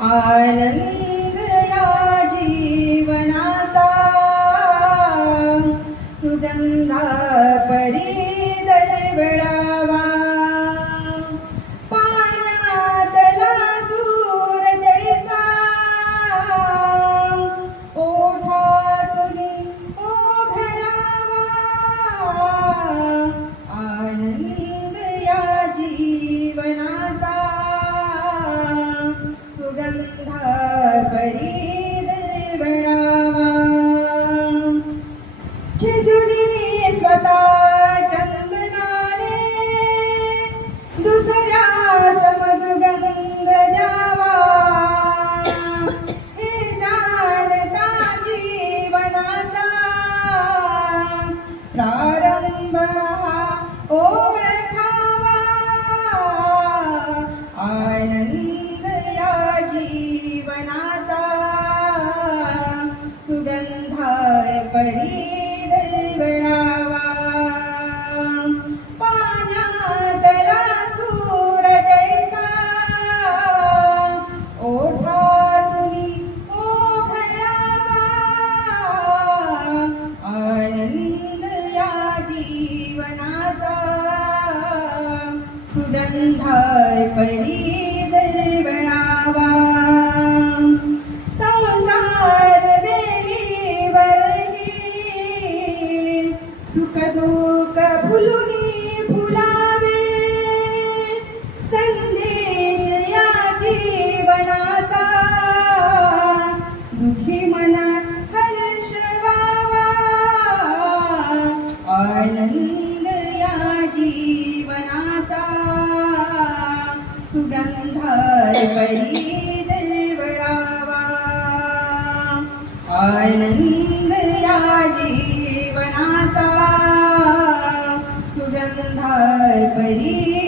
आनंद या जीवनाचा सुगंधा परी दरवळावा. पाण्यातला सूर जैसा ओठातून ओघळावा. आनंद या जीवनाचा सुगंधा परी दरवळावा. झिजूनी स्वतः चंदनाने दुसऱ्या समगंध द्यावा. हे जाणता जीवनाचा प्रारंभ हा ओळखावा. आनंद या जीवनाचा सुगंधा परी दरवळावा. पाण्यातला सूर जैसा ओठातून ओघळावा. आनंद या जीवनाचा सुगंधा परी दरवळावा. संसार वेलीवरही सुख दुःख भुलुनी भुलावे. संदेश या जीवनाचा दुखी मना हर्ष व्हावा. आनंद या जीवनाचा सुगंधा परी दरवळावा. आनंद या जीवनाचा सुगंधा परी